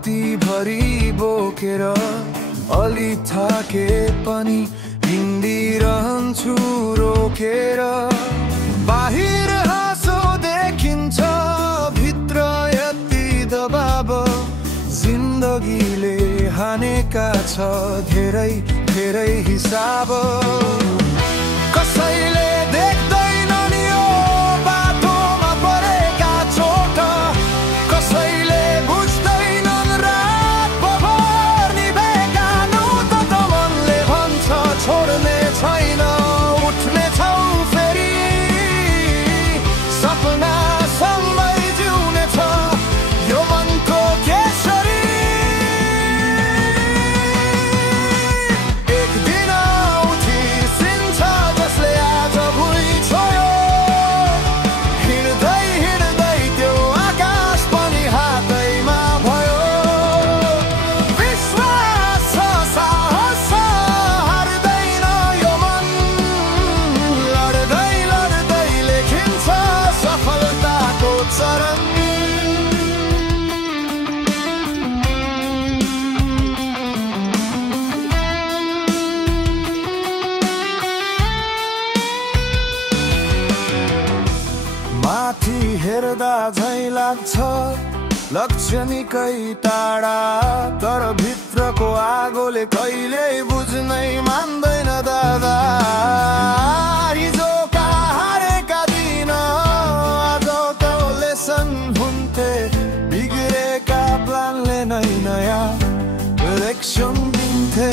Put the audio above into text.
रातिभरि बोकेर अलि थाके पनि हिँडिरहन्छु रोकेर। बाहिर हाँसो देखिन्छ, भित्र यति दबाब जिन्दगीले हानेका छ धेरै धेरै हिसाब। कसैले देख्दैन नि यो बाटोमा परेका चोट, कसैले बुझ्दैनन् रातभर निभेका नुत त मनले भन्छ छोड्ने छैन उठ्ने छौ फेरि, सपना सँगै जिउने छ यो मनको केसरी। एक दिन उठिसिन्छ जसले आज भुइँ छोयो, हिँड्दै हिँड्दै त्यो आकाश पनि हातैमा भयो। विश्वास छ, साहस छ, हार्दैन यो मन, लड्दै लड्दै लेखिन्छ सफलताको चरण। माथि हेर्दा झैँ लाग्छ लक्ष्य निकै टाढा, तर भित्रको आगोले कहिले बुझ्नै मान्दैन दादा। हिजोका हारेका दिन आज त लेसन हुन्थे, बिग्रेका प्लानले नै नयाँ डाइरेक्सन दिन्थे।